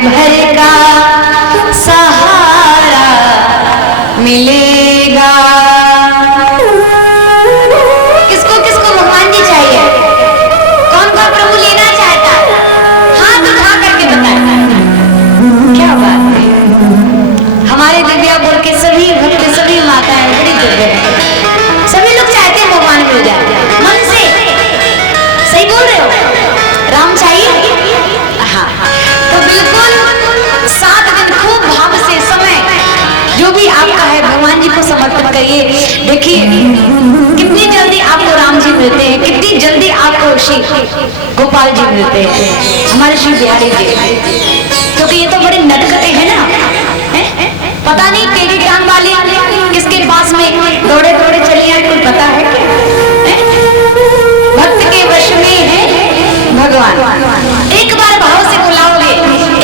भर का सहारा मिलेगा। किसको किसको भगवान जी चाहिए? कौन कौन प्रभु लेना चाहता? हाथ उठा करके बताए। क्या बात है, हमारे दिव्या बोल के सभी भक्त, सभी माताएं बड़ी दिव्य है, सभी लोग चाहते हैं भगवान मिल जाए मन से। सही बोल रहे हो? राम चाहिए? हाँ, तो बिल्कुल 7 दिन खूब भाव से समय जो भी आपका है भगवान जी को समर्पित करिए। देखिए कितनी जल्दी आपको राम जी मिलते हैं, कितनी जल्दी आपको श्री गोपाल जी मिलते हैं, हमारे श्री बिहारी जी। क्योंकि ये तो बड़े नटखटे हैं ना, है? पता नहीं टेढ़ी टांग वाली किसके पास में दौड़े दौड़े चली आए, कोई पता है क्या? भक्त के वश में है भगवान। एक बार भाव से बुलाओगे,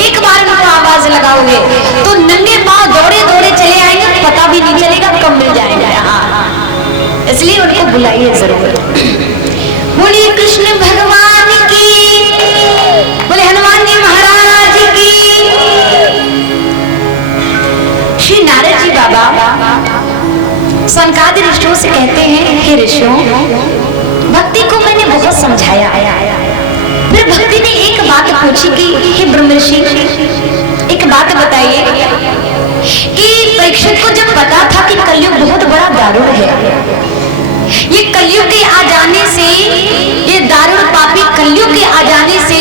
एक बार उनको आवाज लगाओगे तो नंगे पांव दौड़े दौड़े चले आएंगे, पता भी नहीं चलेगा कब मिल जाएंगे। इसलिए उनको बुलाइए जरूर। बोलिए कृष्ण भगवान की, बोले हनुमान जी महाराज की। श्री नारद जी बाबा सनकादि ऋषियों से कहते हैं, हे ऋषियों, भक्ति को मैंने बहुत समझाया, फिर भक्ति ने एक बात पूछी कि हे ब्रह्मर्षि, एक बात बताइए कि परीक्षित को जब पता था कि कलयुग बहुत बड़ा दारुण है, ये कलयुग के आ जाने से, ये दारुण पापी कलयुग के आ जाने से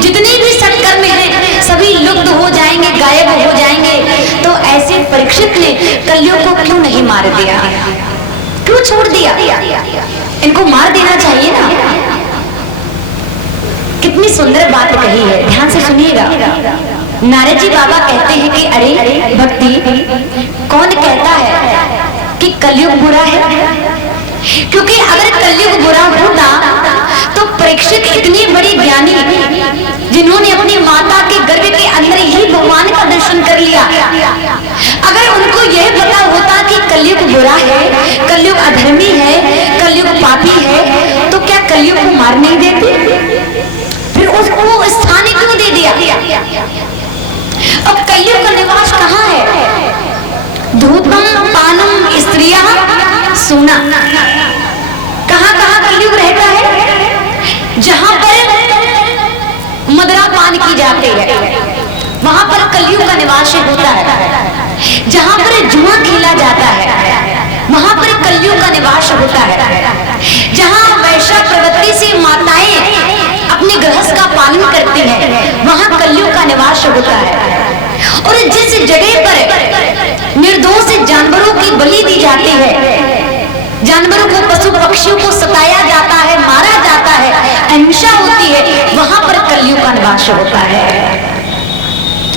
जितने भी सत्कर्म हैं सभी लुप्त हो जाएंगे, गायब हो जाएंगे, तो ऐसे परीक्षित ने कलयुग को क्यों नहीं मार दिया, क्यों छोड़ दिया? इनको मार देना चाहिए ना। कितनी सुंदर बात कही है, ध्यान से सुनिएगा। नारद जी बाबा कहते हैं कि अरे भक्ति, कौन कहता है कि कलयुग बुरा है? क्योंकि अगर कलयुग बुरा होता तो परीक्षित इतनी बड़ी ज्ञानी जिन्होंने अपनी माता के गर्भ के अंदर ही भगवान का दर्शन कर लिया, अगर उनको यह पता होता कि कलयुग बुरा है, कलयुग अधर्मी है, कलयुग पापी है, तो क्या कलयुग को मार नहीं देते? फिर उसको स्थान क्यों दे दिया? अब कलयुग का निवास कहाँ है? धूतम पानम स्त्रिया सोना, कहाँ कहाँ कलयुग रहता है? जहां पर मदरा पान की जाती है वहां पर कलयुग का निवास होता है। जहां पर जुआ खेला जाता है वहां पर कलयुग का निवास होता है। जहां वैश्य प्रवृत्ति से माताएं अपने गृहस्थ का पालन करती हैं वहां कलयुग का निवास होता है। और जिस जगह पर निर्दोष जानवरों की बलि दी जाती है, जानवरों को, पशु पक्षियों को सताया जाता है, मारा जाता है, अहिंसा होती है, वहां पर कलयुग का निवास होता है।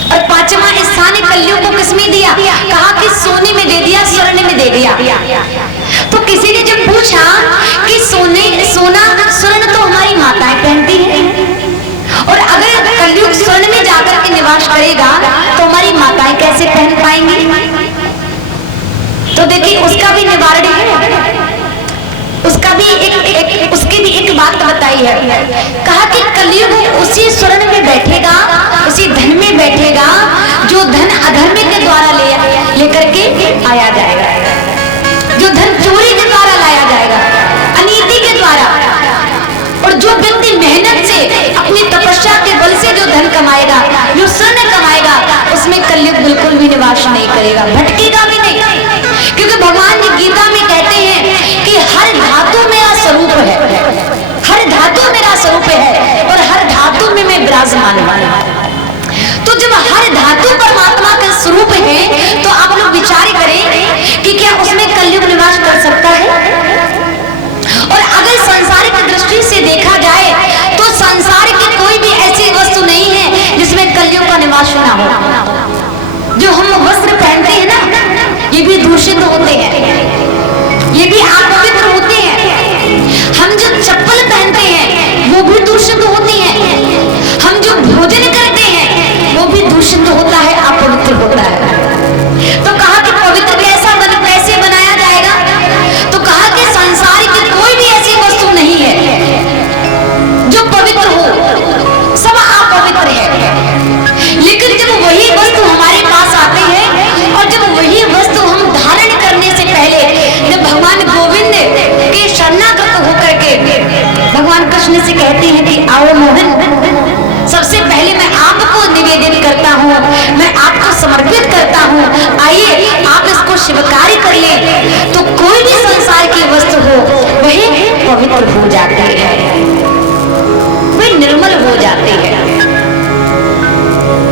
और 5वां स्थान कलयुग को किसमें दिया? कहा कि सोने में दे दिया, स्वर्ण में दे दिया। तो किसी ने जब पूछा कि सोना स्वर्ण तो हमारी माताएं पहनती है, और अगर कलयुग स्वर्ण में जाकर के निवास करेगा तो हमारी माताएं कैसे पहन पाएंगी? तो देखिए उसका भी निवारण है, उसका भी उसकी भी एक बात बताई है। कहा कि कलयुग उसी स्वर्ण में बैठेगा, उसी धन में बैठेगा जो धन अधर्मी के द्वारा लेकर के आया जाएगा, जो धन चोरी के द्वारा लाया जाएगा, अनीति के द्वारा। और जो व्यक्ति मेहनत से, अपनी तपस्या के बल से जो धन कमाएगा, जो स्वर्ण कमाएगा, उसमें कलयुग बिल्कुल भी निवास नहीं करेगा, भटकेगा भी नहीं। क्योंकि भगवान जी गीता में कहते हैं कि हर धातु मेरा स्वरूप है, हर धातु मेरा स्वरूप है, और हर धातु में मैं विराजमान हूं। तो जब हर धातु परमात्मा का स्वरूप है तो आप लोग विचार करें कि क्या उसमें कलयुग निवास कर सकता है? और अगर संसारिक दृष्टि से देखा जाए तो संसार की कोई भी ऐसी वस्तु नहीं है जिसमें कलयुग का निवास ना हो। जो हम वस्त्र पहनते हैं ना, ये भी दूषित होते हैं, ये भी अपवित्र होते हैं। हम जो चप्पल पहनते हैं वो भी दूषित होती है। हम जो भोजन करते हैं वो भी दूषित होता है, अपवित्र होता है। तो कहा कि पवित्र कैसे बनाया जाएगा? तो कहा कि संसार की कोई भी ऐसी वस्तु नहीं है जो पवित्र हो, सब अपवित्र है। लेकिन पवित्र हो जाते हैं, वे निर्मल हो जाते हैं।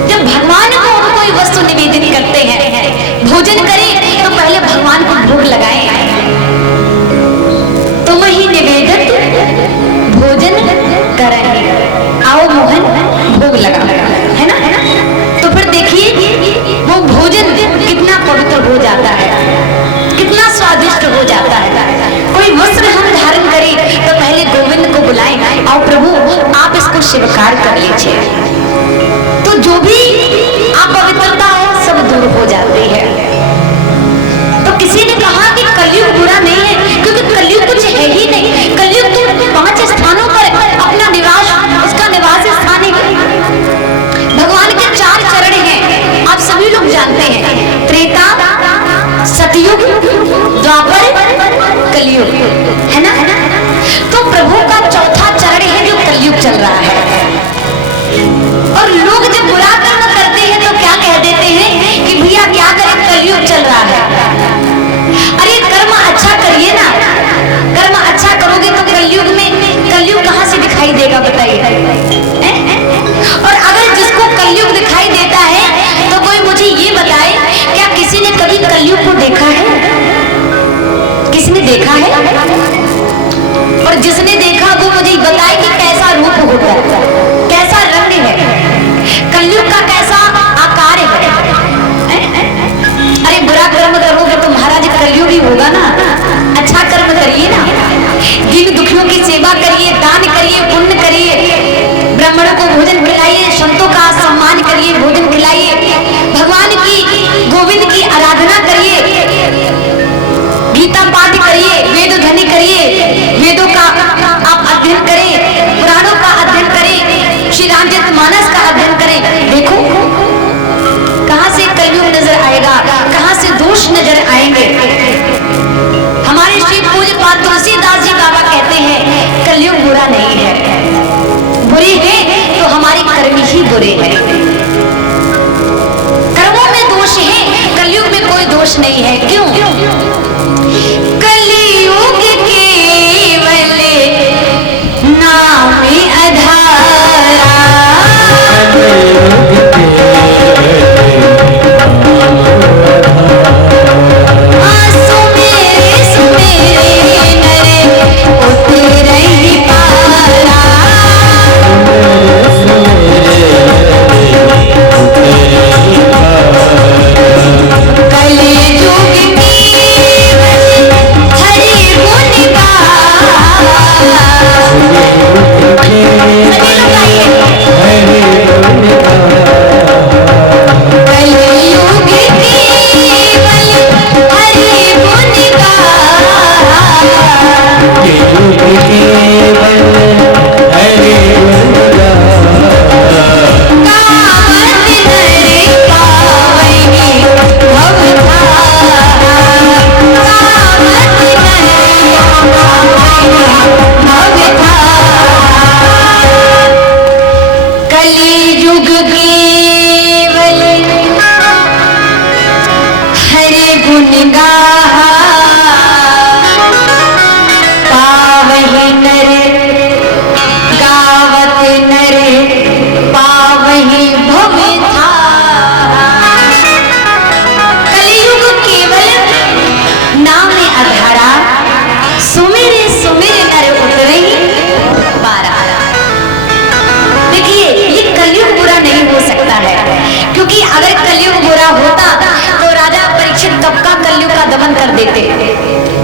जब भगवान को हम कोई वस्तु निवेदन करते हैं, भोजन करें तो पहले भगवान को भोग लगाएं। तुम ही निवेदन भोजन करेंगे, आओ मोहन भोग लगा, है ना? तो फिर देखिए वो भोजन कितना पवित्र हो जाता है, कितना स्वादिष्ट हो जाता है। कोई वस्त्र हम धारण करें तो पहले गोविंद को बुलाएं, आओ प्रभु आप इसको स्वीकार कर लीजिए। तो जो भी अपवित्रता है सब दूर हो जाती है। तो किसी ने कहा कि कलयुग बुरा नहीं है, क्योंकि कलयुग कुछ है ही नहीं। कलयुग तो 5 स्थानों पर अपना निवास, उसका निवास स्थान है। भगवान के 4 चरण हैं, आप सभी लोग जानते हैं, त्रेता, सतयुग, द्वापर, कलयुग, है ना? तो प्रभु का चौथा चरण है जो कलयुग चल रहा है। और लोग जब बुरा कर्म करते हैं तो क्या कह देते हैं कि भैया क्या करें, कलयुग चल रहा है। अरे कर्म अच्छा करिए ना, कर्म अच्छा करोगे तो कलयुग कहां से दिखाई देगा बताइए? और अगर जिसको कलयुग दिखाई देता है तो कोई मुझे ये बताए, क्या किसी ने कभी कलयुग को देखा है? किसी ने देखा है? और जिसने देखा वो मुझे बताए कि कैसा रूप होता है, कैसा रंग है, कलयुग का कैसा आकार है। अरे बुरा कर्म करोगे तो महाराज कलयुग ही होगा ना। अच्छा कर्म करिए ना, दीन दुखियों की सेवा करिए, दान करिए, पुण्य करिए, ब्राह्मणों को भोजन खिलाइए, संतों का सम्मान करिए, भोजन खिलाइए, भगवान की गोविंद की आराधना करिए, गीता पाठ करिए, वेद ध्वनि करिए, वेदों का आप अध्ययन करें, पुराणों का अध्ययन करें, श्री रामचरित मानस का अध्ययन करें। देखो कहां से कलयुग नजर आएगा, कहां से दोष नजर आएंगे। हमारे श्री पूज्य पाद तुलसीदास जी बाबा कहते हैं कलयुग बुरा नहीं है, बुरे हैं तो हमारे कर्म ही बुरे हैं। कर्मों में दोष है, कलयुग में कोई दोष नहीं है। क्यों? कलयुग केवल नाम अधारा, सुमेरे सुमेरे नर उतरे ही पारा, कलयुग केवल हरि गुण गाया। दमन कर देते,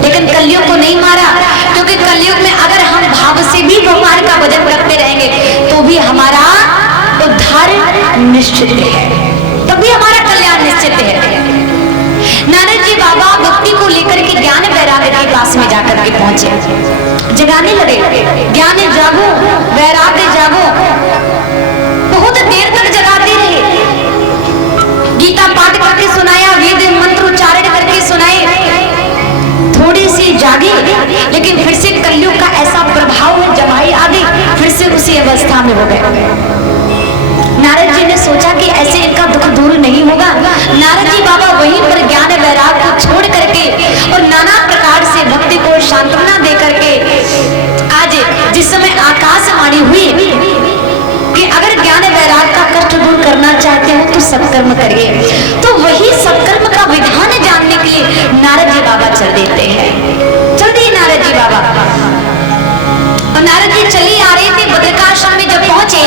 लेकिन कलयुग को नहीं मारा, क्योंकि कलयुग में अगर हम भाव से भी भगवान का भजन करते रहेंगे तो भी हमारा उद्धार निश्चित है, तभी हमारा कल्याण निश्चित है। नारद जी बाबा भक्ति को लेकर के ज्ञान वैराग्य के पास में जाकर के पहुंचे, जगाने लगे, ज्ञान जागो, वैराग्य जागो। बहुत देर तक जगाते रहे, गीता पाठ करके सुनाया, वेद मंत्र उच्चारण करके सुनाए, थोड़ी सी जागी, लेकिन फिर से कलयुग का ऐसा प्रभाव जमाई आ गई, फिर से उसी अवस्था में हो गए। नारद जी ने सोचा कि ऐसे इनका दुख दूर नहीं होगा। नारद जी बाबा वहीं पर ज्ञान वैराग को छोड़ करके और नाना प्रकार से भक्ति को सांत्वना दे करके करना चाहते हो तो सत्कर्म करिए। तो वही सत्कर्म का विधान जानने के लिए नारद जी बाबा चल देते हैं। चल दिए नारद जी बाबा, और नारद जी चली आ रहे थे। बद्रिकाश्रम में जब पहुंचे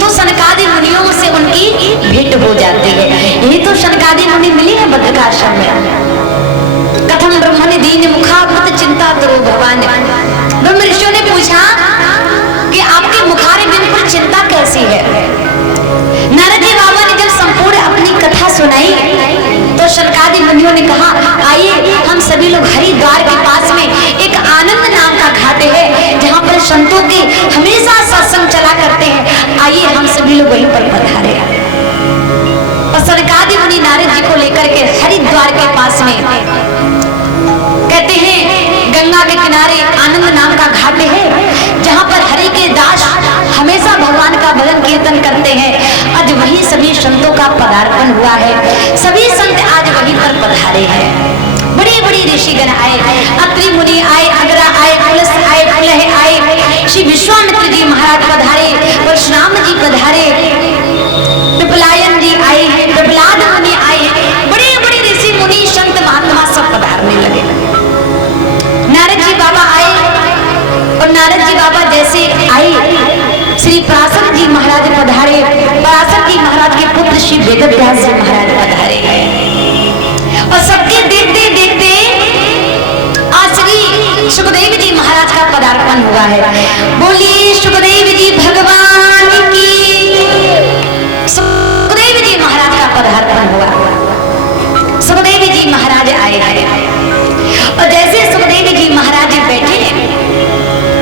तो सनकादि मुनियों से उनकी भेंट हो जाती है। यही तो सनकादि मुनि मिली है बद्रिकाश्रम में। कथम ब्रह्मणि दीन मुखा मत चिंता करो भगवान। ब्रह्म ऋषियों ने पूछा कि आपके मुखारे बिन पर चिंता कैसी है। नारद जी बाबा ने जब संपूर्ण अपनी कथा सुनाई तो सनकादि मुनियों ने कहा, आइए हम सभी लोग हरिद्वार के पास में एक आनंद नाम का घाट है जहाँ पर संतों के हमेशा सत्संग चला करते हैं, आइए हम सभी लोग वहीं पर पधारे। और सनकादि मुनि नारद जी को लेकर के हरिद्वार के पास में, कहते हैं गंगा के किनारे आनंद नाम का घाट है जहाँ पर हरि के दास हमेशा भगवान का भजन कीर्तन करते हैं। आज वही सभी संतों का पदार्पण हुआ है, सभी संत आज वहीं पर पधारे हैं। बड़ी बड़ी ऋषिगण आए, अत्रि मुनि आए, अग्रा आए, पुलस आए, पुलह आए, श्री विश्वामित्र जी महाराज पधारे, परशुराम जी पधारे, पिपलायन जी आए हैं, प्रहलाद मुनि आए हैं। बड़े बड़े ऋषि मुनि संत महात्मा सब पधारने लगे। नारद जी बाबा आए और नारद जी बाबा जैसे आए श्री पराशर जी महाराज पधारे। पराशर जी महाराज के पुत्र श्री वेदव्यास जी महाराज पधारे और सबके देखते देखते आज श्री सुखदेव जी महाराज का पदार्पण हुआ है। बोलिए सुखदेव जी भगवान की। सुखदेव जी महाराज का पदार्पण हुआ, सुखदेव जी महाराज आए हैं और जैसे सुखदेव जी महाराज बैठे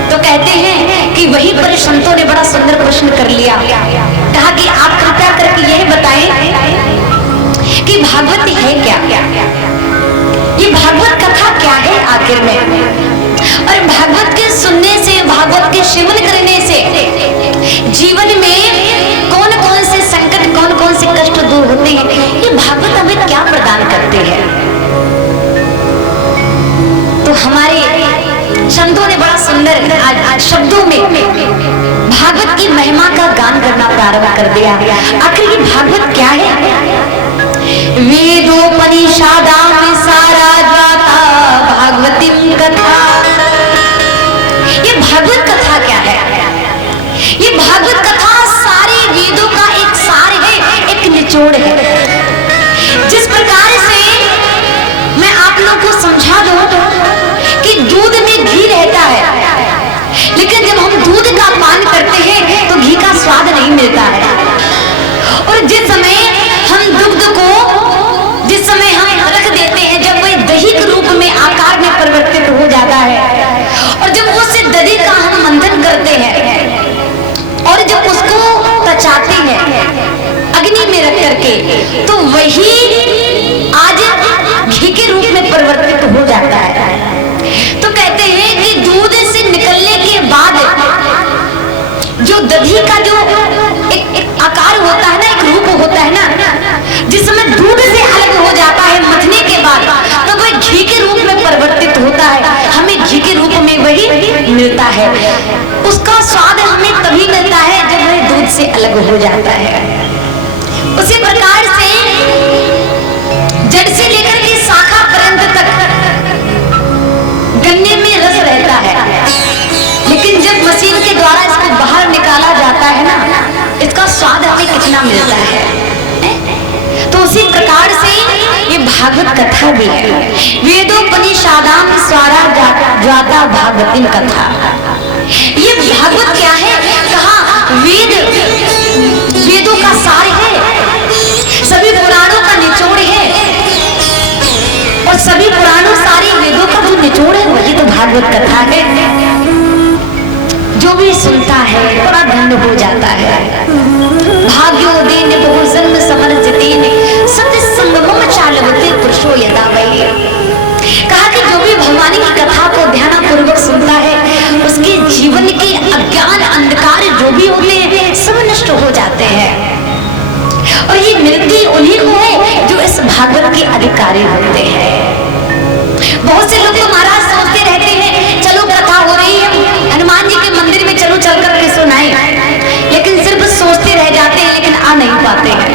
तो कहते हैं कि वहीं पर संतों ने बड़ा सुंदर प्रश्न कर लिया। कहा कि आप कृपया करके यह बताएं कि भागवत है क्या, ये भागवत कथा क्या है आखिर में, और भागवत के सुनने से, भागवत के सेवन करने से जीवन में कौन कौन से संकट, कौन कौन से कष्ट दूर होते हैं, ये भागवत हमें क्या प्रदान करते हैं। तो हमारे संतों ने बड़ा सुंदर आज शब्दों में भागवत की महिमा का गान करना प्रारंभ कर दिया। आखिर ये भागवत क्या है? वेदोपनिषदां सारा जाता भागवतीं कथा। ये भागवत कथा क्या है? ये भागवत कथा सारे वेदों का एक सार है, एक निचोड़ है। जिस प्रकार से मैं आप लोग को समझा दूं कि दूध में घी रहता है, लेकिन जब हम दूध का पान करते हैं तो घी का स्वाद नहीं मिलता है। और जिस समय हम दुग्ध को, जिस समय हम रख देते हैं, जब वह दही के रूप में आकार में परिवर्तित हो जाता है और जब उससे दही का हम मंथन करते हैं और जब उसको पचाते हैं अग्नि में रख करके, तो वही आज घी के रूप में परिवर्तित हो जाता है। तो कहते हैं कि दूध से निकलने के बाद जो दही का जो एक आकार होता है ना, एक रूप होता है ना, जिस समय दूध से अलग हो जाता है मथने के बाद, तो वह घी के रूप में परिवर्तित होता है। हमें घी के रूप में वही मिलता है। उसका स्वाद हमें तभी मिलता है जब वह दूध से अलग हो जाता है। उसी प्रकार से जड़ से लेकर के शाखा पर्यंत तक गन्ने में रस रहता है, लेकिन जब मशीन के द्वारा इसको बाहर निकाला जाता है ना, इसका स्वाद हमें कितना मिलता है। तो उसी प्रकार से ये भागवत कथा भी है। वेदोपनिषदां सारा जाता भागवतीं कथा। ये भागवत क्या है? कहा वेदों का सार है, सभी पुराणों का निचोड़ है, और सभी पुराणों सारी वेदों का जो निचोड़ है वही तो भागवत कथा है। जो भी सुनता है बड़ा धन्य हो जाता है। भाग्योदीन बहुजन्म समर्जितेन सत्य संगमम चालवते पुरुषो यदा वै। कहा कि जो भी भगवान की कथा को ध्यानपूर्वक सुनता है उसके जीवन के अज्ञान अंधकार जो भी होते हैं सब नष्ट हो जाते हैं, और ये मिलती उन्हीं को है जो इस भागवत के अधिकारी होते हैं। बहुत से लोग तो महाराज सोचते रहते हैं चलो कथा हो रही है हनुमान जी के मंदिर में, चलो चल कर के सुनाएं, लेकिन सिर्फ सोचते रह जाते हैं, लेकिन आ नहीं पाते हैं।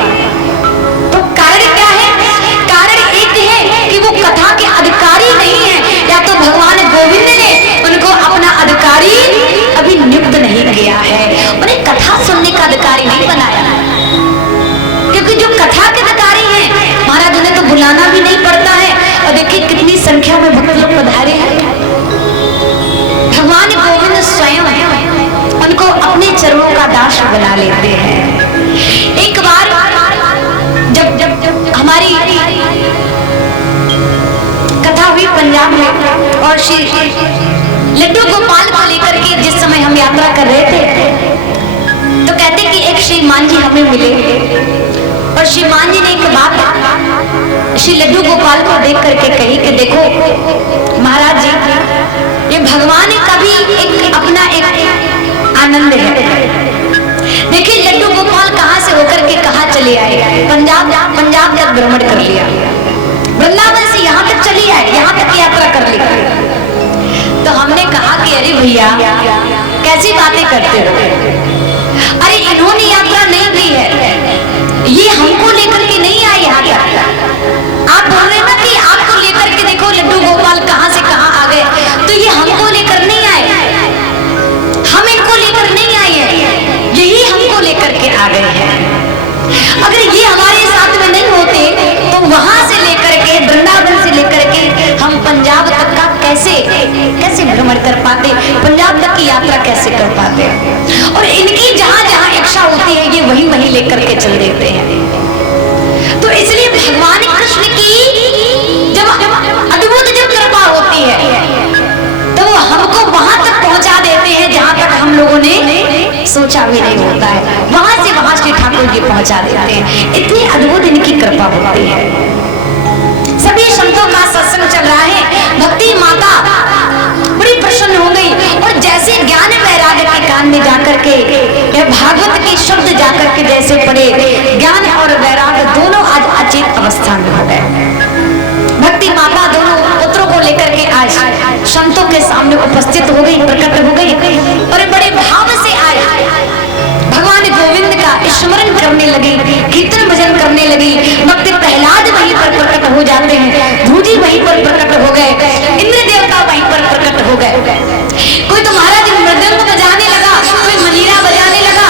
राष्ट्र बना लेते हैं। एक बार जब हमारी कथा हुई पंजाब में, और श्री लड्डू गोपाल को लेकर के जिस समय हम यात्रा कर रहे थे, तो कहते कि एक श्रीमान जी हमें मिले, और श्रीमान जी ने एक बात श्री लड्डू गोपाल को देख करके कही कि देखो महाराज जी, ये भगवान का भी एक अपना एक आनंद है। देखिए लड्डू गोपाल कहाँ से होकर के कहाँ चले आए, पंजाब तक भ्रमण कर लिया, वृंदावन से यहाँ तक चली आए, यहाँ तक यात्रा कर ली। तो हमने कहा कि अरे भैया कैसी बातें करते हो, अरे इन्होंने यात्रा नहीं की है, ये हमको लेकर के नहीं आए यहाँ तक। आप बोल रहे ना कि आपको लेकर के देखो लड्डू गोपाल कहाँ से कहाँ आ गए, तो ये हमको लेकर नहीं आए, हम इनको लेकर नहीं आए हैं, यही हमको लेकर के आ गए हैं। अगर ये हमारे साथ में नहीं होते तो वहां से लेकर के वृंदावन से लेकर के हम पंजाब तक का कैसे भ्रमण कर पाते, पंजाब तक की यात्रा कैसे कर पाते। और इनकी जहां जहां इच्छा होती है ये वही वही लेकर के चल देते हैं। तो इसलिए भगवान कृष्ण की जब अद्भुत जब कृपा होती है तो वो हमको वहां तक पहुंचा देते हैं जहां तक हम लोगों ने सोचा भी नहीं होता है, वहां से वहां श्री ठाकुर जी पहुंचा देते हैं। इतनी अद्भुत इनकी कृपा होती है। सभी संतों का सत्संग चल रहा है, भक्ति माता बड़ी प्रसन्न हो गई, और जैसे ज्ञान वैराग्य के कान में जाकर के या भागवत के शब्द जाकर के जैसे पड़े, ज्ञान और वैराग्य दोनों आज अचेत अवस्था में हो गए। भक्ति माता दोनों पुत्रों को लेकर के आज संतों के सामने उपस्थित हो गई, प्रकट हो गई, और बड़े भाव से आए भगवान गोविंद का स्मरण करने लगी, कीर्तन भजन करने लगी। भक्त प्रहलाद वहीं पर प्रकट हो जाते हैं, धूजी वहीं पर प्रकट हो गए, इंद्र देवता वहीं पर प्रकट हो गए। कोई तो महाराज मृदंग बजाने लगा, कोई मनीरा बजाने लगा,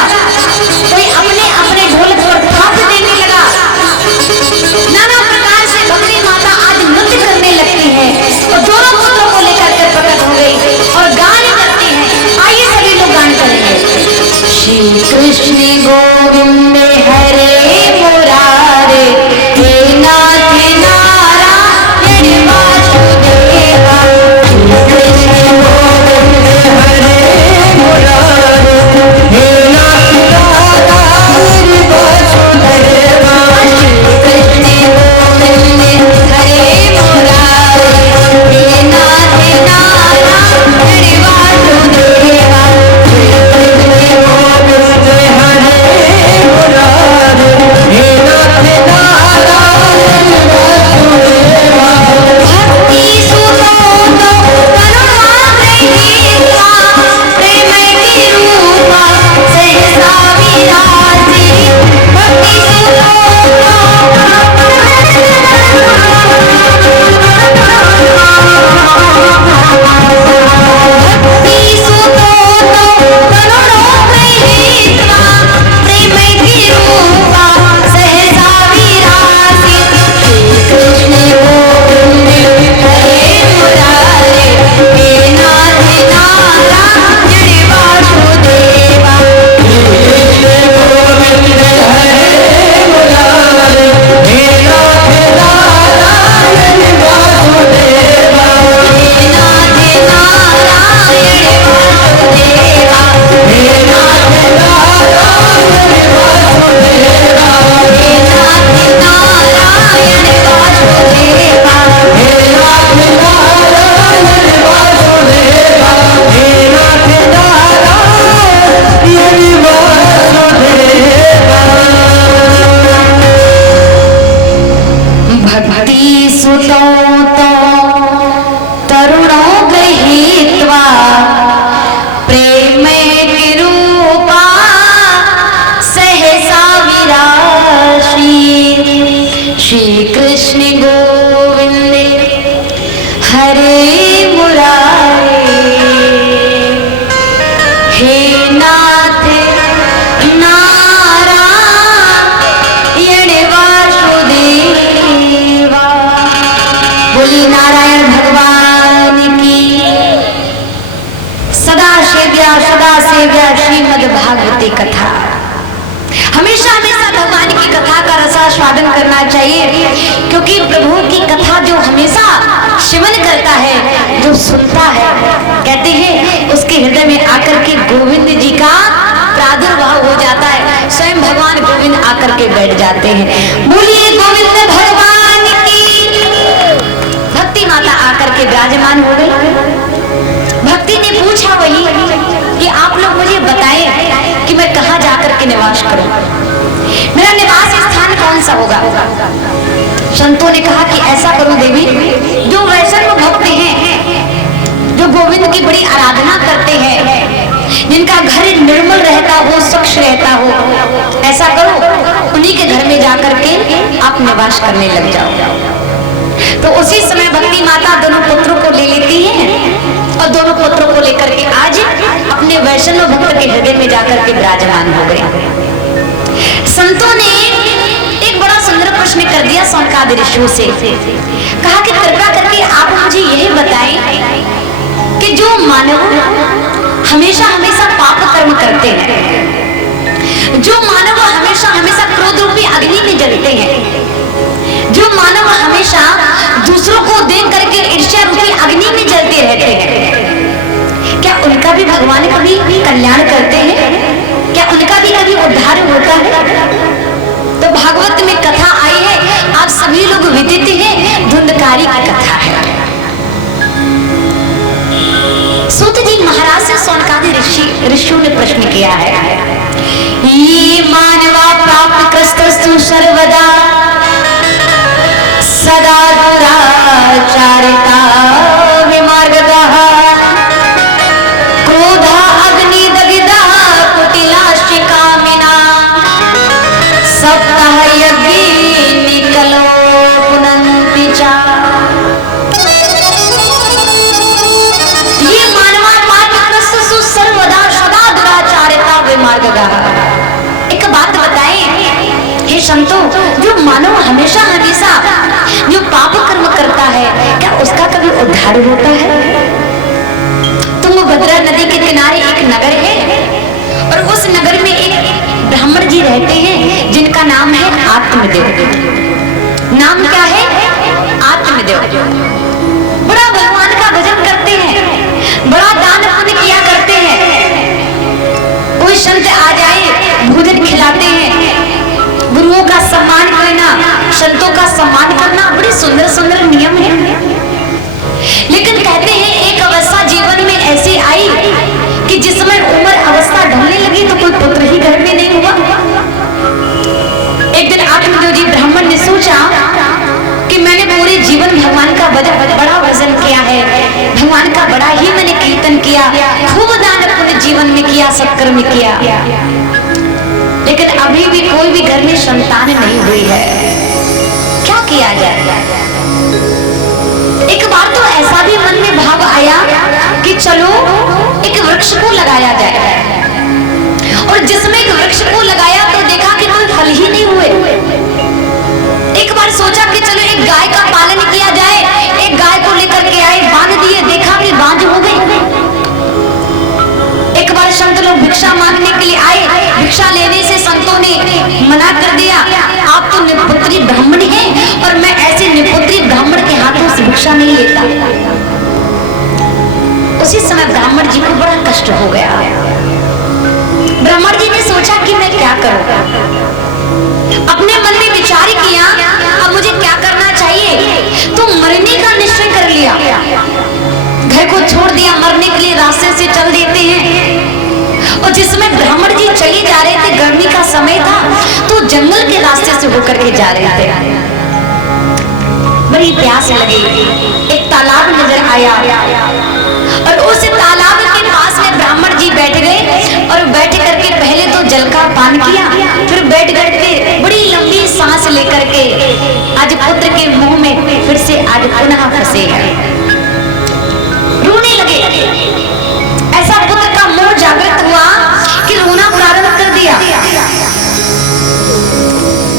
कोई अपने अपने ढोलक पर थाप देने लगा। नाना प्रकार से भक्ति माता आज नृत्य करने लगती है, और दोनों पुत्रों को लेकर के प्रकट हो गई और गान करती है। आइए सभी लोग गान करेंगे। श्री कृष्ण गोविंद हरे मुरारे, हे नाथ नारायण वासुदेव। सदा सेव्या श्रीमद् भागवती कथा। हमेशा हमेशा भगवान की कथा का रसास्वादन करना चाहिए, क्योंकि प्रभु की कथा जो हमेशा सेवन करता है, जो सुनता है, कहते हैं उसके हृदय में आकर के गोविंद जी का प्रादुर्भाव हो जाता है। स्वयं भगवान गोविंद आकर के बैठ जाते हैं। बोलिए गोविंद भगवान की। भक्ति माता आकर के विराजमान हो गई। भक्ति ने पूछा वही कि आप लोग मुझे बताएं कि मैं कहाँ जाकर के निवास करूं, मेरा निवास स्थान कौन सा होगा। संतों ने कहा कि ऐसा करो देवी, जो वैष्णव भक्त हैं, जो गोविंद की बड़ी आराधना करते हैं, जिनका घर निर्मल रहता हो, स्वच्छ रहता हो, ऐसा करो उन्हीं के घर में जाकर के आप निवास करने लग जाओ। तो उसी समय भक्ति माता दोनों पुत्रों को ले लेती है और दोनों पुत्रों को लेकर के आज अपने वैष्णव भक्त के हृदय में जाकर के विराजमान हो गए। संतों ने एक बड़ा सुंदर प्रश्न कर दिया सौनकादि ऋषियों से। कहा कि कृपा करके आप मुझे यही बताएं कि जो मानव हमेशा हमेशा पाप कर्म करते हैं, जो मानव हमेशा हमेशा क्रोध रूपी अग्नि में जलते हैं, जो मानव हमेशा दूसरों को देख करके ईर्ष्या रूपी अग्नि में जलते रहते हैं, क्या उनका भी भगवान कभी कल्याण करते हैं? क्या उनका भी कभी उद्धार होता है? तो भागवत में कथा आई है, आप सभी लोग विदित हैं, धुंधकारी की कथा है। सूत जी महाराज से सौनकादि ऋषियों ने प्रश्न किया है, ये मानवा पाप क्रस्तस्तु सर्वदा सदा दुराचारिता विमार्गतः क्रोधा अग्नि दग्धा कुटिलाशिकामिना सप्ताह यज्ञ निकलो पुनन्ति चा। ये मानवा पापग्रस्तु सर्वदा सदा दुराचारिता विमार्गतः। एक बात बताएं हे संतों, जो मानव हमेशा हमेशा जो पाप कर्म करता है, क्या उसका कभी उद्धार होता है? तुंगभद्रा नदी के किनारे एक नगर है और उस नगर में एक ब्राह्मण जी रहते हैं जिनका नाम है आत्मदेव। नाम क्या है? आत्मदेव। बड़ा भगवान का भजन करते हैं, बड़ा दान पुण्य किया करते हैं। कोई संत आ जाए भोजन खिलाते हैं। गुरुओं का सम्मान करना, संतों का सम्मान करना बड़ी सुंदर सुंदर नियम है। लेकिन कहते हैं एक अवस्था जीवन में ऐसी आई कि जिसमें उम्र अवस्था ढलने लगी तो कोई पुत्र ही घर में नहीं हुआ। एक दिन आत्मदेव जी ब्राह्मण ने सोचा कि मैंने पूरे जीवन भगवान का बड़ा भजन किया है, भगवान का बड़ा ही मैंने कीर्तन किया, खूब दान पुण्य जीवन में किया, सत्कर्म किया, लेकिन अभी भी कोई भी घर में संतान नहीं हुई है। क्या किया जाए? एक बार तो ऐसा भी मन में भाव आया कि चलो एक वृक्ष को लगाया जाए, और जिसमें एक वृक्ष को लगाया तो देखा कि कोई फल ही नहीं हुए। एक बार सोचा कि चलो एक गाय का पालन किया जाए, एक गाय को लेकर के आए, बांध दिए, देखा कि बांझ हो गई। एक बार संत लोग भिक्षा मांगने के लिए आए, भिक्षा लेने से संतों ने मना कर दिया, आप तो निपुत्री ब्राह्मण हैं और मैं ऐसे निपुत्री ब्राह्मण के हाथों से भिक्षा नहीं लेता। उसी समय ब्राह्मण जी को बड़ा कष्ट हो गया। ब्राह्मण जी ने सोचा कि मैं क्या करूं। अपने मन में विचार किया, अब मुझे क्या करना चाहिए। तो मरने का निश्चय कर लिया, घर को छोड़ दिया, मरने के लिए रास्ते से चल देते हैं। और जिसमें ब्राह्मण जी चले जा रहे थे, गर्मी का समय था, तो जंगल के रास्ते से होकर के जा रहे थे। बड़ी प्यास लगी, एक तालाब नजर आया और उस तालाब के पास में ब्राह्मण जी बैठ गए और बैठ करके पहले तो जल का पान किया, फिर बैठ करके बड़ी लंबी सांस लेकर के आज पुत्र के मुंह में फिर से आज पुनः फंसे हैं, रोने लगे। ऐसा पुत्र का मुंह जागृत हुआ कि रोना प्रारंभ कर दिया।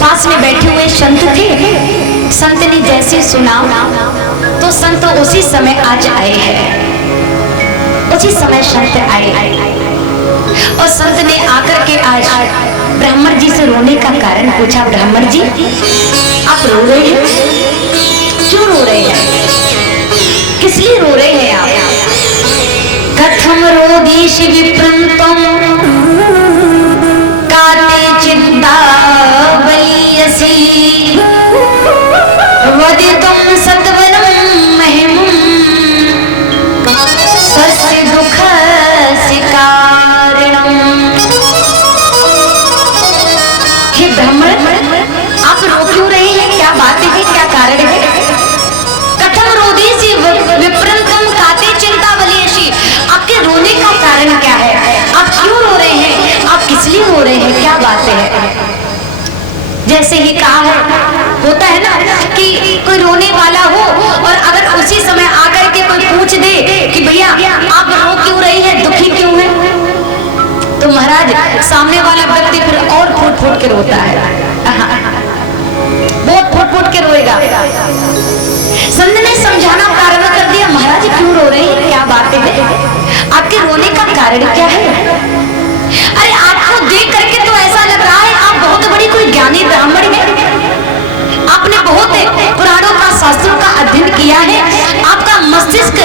पास में बैठे हुए संत थे, संत ने जैसे सुना तो संत उसी समय आज आए हैं। उस उसी समय संत आए और संत ने आकर के आज ब्राह्मण जी से रोने का कारण पूछा। ब्राह्मण जी, आप रो रहे हैं, क्यों रो रहे हैं, किस लिए रो रहे हैं आप? कथम रोदीश विप्रंतम काते चिंता बलियसी वदितुम सत्वरम महिमं स्वस्य दुख कारणम। हे ब्राह्मण, आप रो क्यों रहे हैं, क्या बात है, क्या कारण है? कथम रोदीसी विप्रंतम काते चिंता बलियसी, आपके रोने का कारण क्या है, आप क्यों रो रहे हैं, आप किस लिए रो रहे हैं, क्या बात है? जैसे ही कहा है, होता है ना कि कोई रोने वाला हो और अगर उसी समय आकर के कोई पूछ दे कि भैया आप रो क्यों रही है, दुखी क्यों है, तो महाराज सामने वाला व्यक्ति फिर और फूट फूट के रोता है, बहुत फूट फूट के रोएगा। संत ने समझाना प्रारंभ कर दिया, महाराज क्यों रो रहे हैं, क्या बात है, आपके रोने का कारण क्या है? अरे आपको देख करके तो ऐसा लग रहा है आप बहुत बड़ी कोई ज्ञानी ब्राह्मण है, आपने बहुत पुराणों का, शास्त्रों का अध्ययन किया है, आपका मस्तिष्क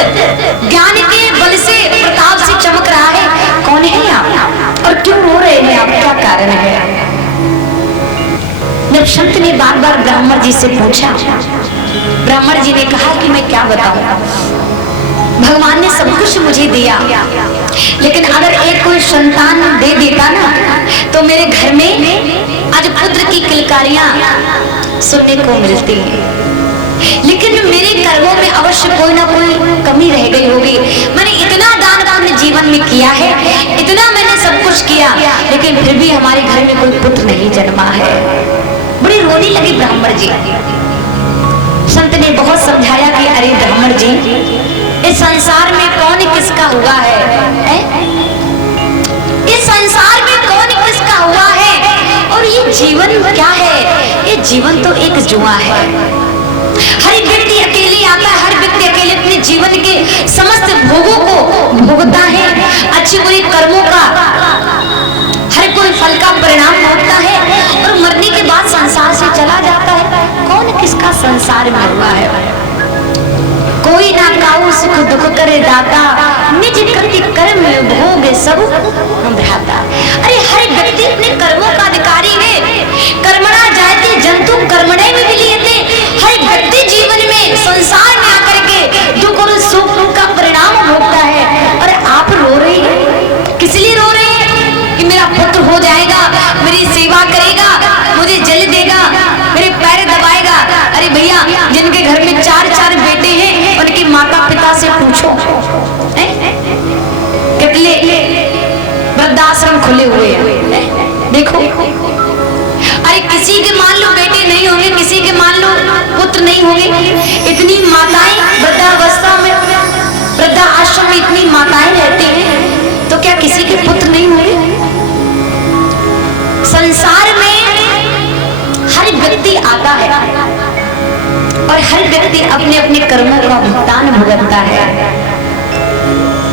ज्ञान के बल से, प्रताप से चमक रहा है, कौन है आप और क्यों रो रहे हैं आप, क्या कारण है? जब संत ने बार बार ब्राह्मण जी से पूछा, ब्राह्मण जी ने कहा कि मैं क्या बताऊं, भगवान ने सब कुछ मुझे दिया, लेकिन अगर एक कोई संतान दे देता ना तो मेरे घर में आज पुत्र की किलकारियां सुनने को मिलती है, लेकिन मेरे कर्मों में अवश्य कोई ना कोई कमी रह गई होगी। मैंने इतना दान पुण्य जीवन में किया है, इतना मैंने सब कुछ किया, लेकिन फिर भी हमारे घर में कोई पुत्र नहीं जन्मा है। बड़ी रोने लगी ब्राह्मण जी। संत ने बहुत समझाया कि अरे ब्राह्मण जी, इस संसार में कौन किसका हुआ है? इस संसार में कौन किसका हुआ है? और ये जीवन क्या है? ये जीवन तो एक जुआ है। हर व्यक्ति अकेले आता है, हर व्यक्ति अकेले अपने जीवन के समस्त भोगों को भोगता है, अच्छी बुरी कर्मों का हर कोई फल का परिणाम भोगता है और मरने के बाद संसार से चला जाता है। कौन किसका संसार में हुआ है? कोई ना काऊ सुख दुख करे दाता, निज कृति कर्म भोग सब भ्राता। अरे हर व्यक्ति अपने कर्मों का अधिकारी है। कर्मणा जायते जंतु कर्मणे में विलीयते। हर व्यक्ति जीवन में संसार में आकर के दुख और सुख का परिणाम भोगता है। और आप रो रहे हैं, किस लिए रो रहे हैं? कि मेरा पुत्र हो जाएगा, मेरी सेवा करेगा, मुझे जल देगा, मेरे पैर दबाएगा। अरे भैया, जिनके घर में 4-4 बेटे हैं उनके माता पिता से पूछो, कितने वृद्धाश्रम खुले हुए हैं, देखो। अरे किसी के मान लो बेटे नहीं होंगे, किसी के मान लो पुत्र नहीं होंगे। इतनी माताएं वृद्धावस्था में, वृद्धा आश्रम में इतनी माताएं रहती हैं, तो क्या किसी के पुत्र नहीं होंगे? संसार में हर व्यक्ति आता है और हर व्यक्ति अपने अपने कर्मों का भुगतान भुगतता है।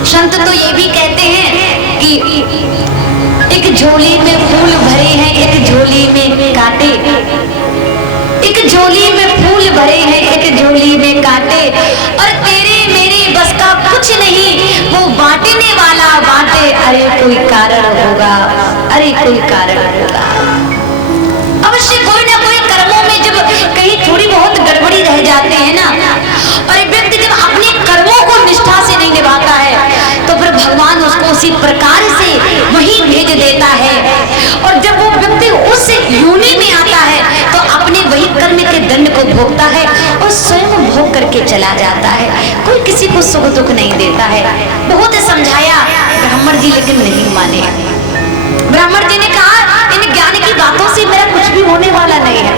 संत तो ये भी कहते हैं कि एक झोली में फूल भरे हैं, एक झोली में कांटे। एक झोली में फूल भरे हैं, एक झोली में कांटे। और तेरे मेरे बस का कुछ नहीं, वो बांटने वाला बांटे। अरे कोई कारण होगा, अरे कोई कारण होगा। अवश्य कोई ना कोई कर्मों में जब कहीं थोड़ी बहुत गड़बड़ी रह जाते हैं ना, और एक व्यक्ति जब अपने कर्मों को निष्ठा से नहीं निभाता है तो फिर भगवान उसको उसी प्रकार से वहीं भेज देता है। और जब वो व्यक्ति उस योनि में आता है तो अपने वही कर्म के दंड को भोगता है और स्वयं भोग करके चला जाता है। कोई किसी को सुख दुख नहीं देता है। बहुत समझाया ब्राह्मण जी, लेकिन नहीं माने। ब्राह्मण जी ने कहा, इन ज्ञान की बातों से मेरा कुछ भी होने वाला नहीं है।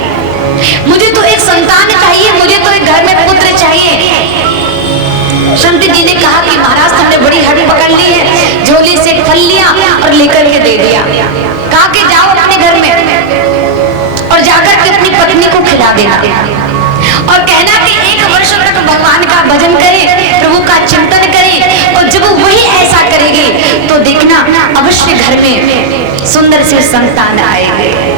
मुझे तो एक संतान चाहिए, मुझे तो एक घर में पुत्र चाहिए। संत जी ने कहा कि महाराज, तुमने बड़ी हट पकड़ ली है। झोली से फल लिया और लेकर के दे दिया। कहा कि जाओ अपने घर में और जाकर के अपनी पत्नी को खिला देना और कहना कि 1 वर्ष तक भगवान का भजन करे, प्रभु का चिंतन करे। और जब वही ऐसा से संतान आएंगे।